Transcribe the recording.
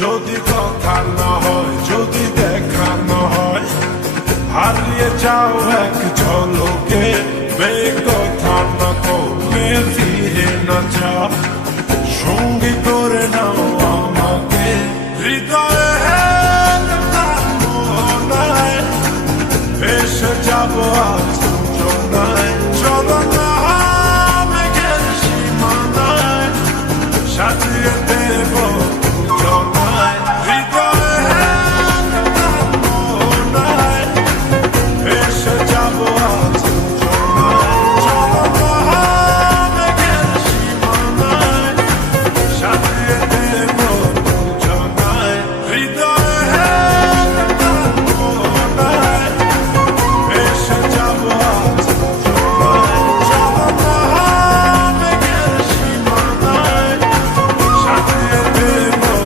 যদি কথা না হয়, যদি দেখা না হয়, হারিয়ে যাও এক ঝলকে। কথা না করলে ফিরে না যাও, সঙ্গী করে নাও আমাকে। হৃদয়ে ভেসে যাবো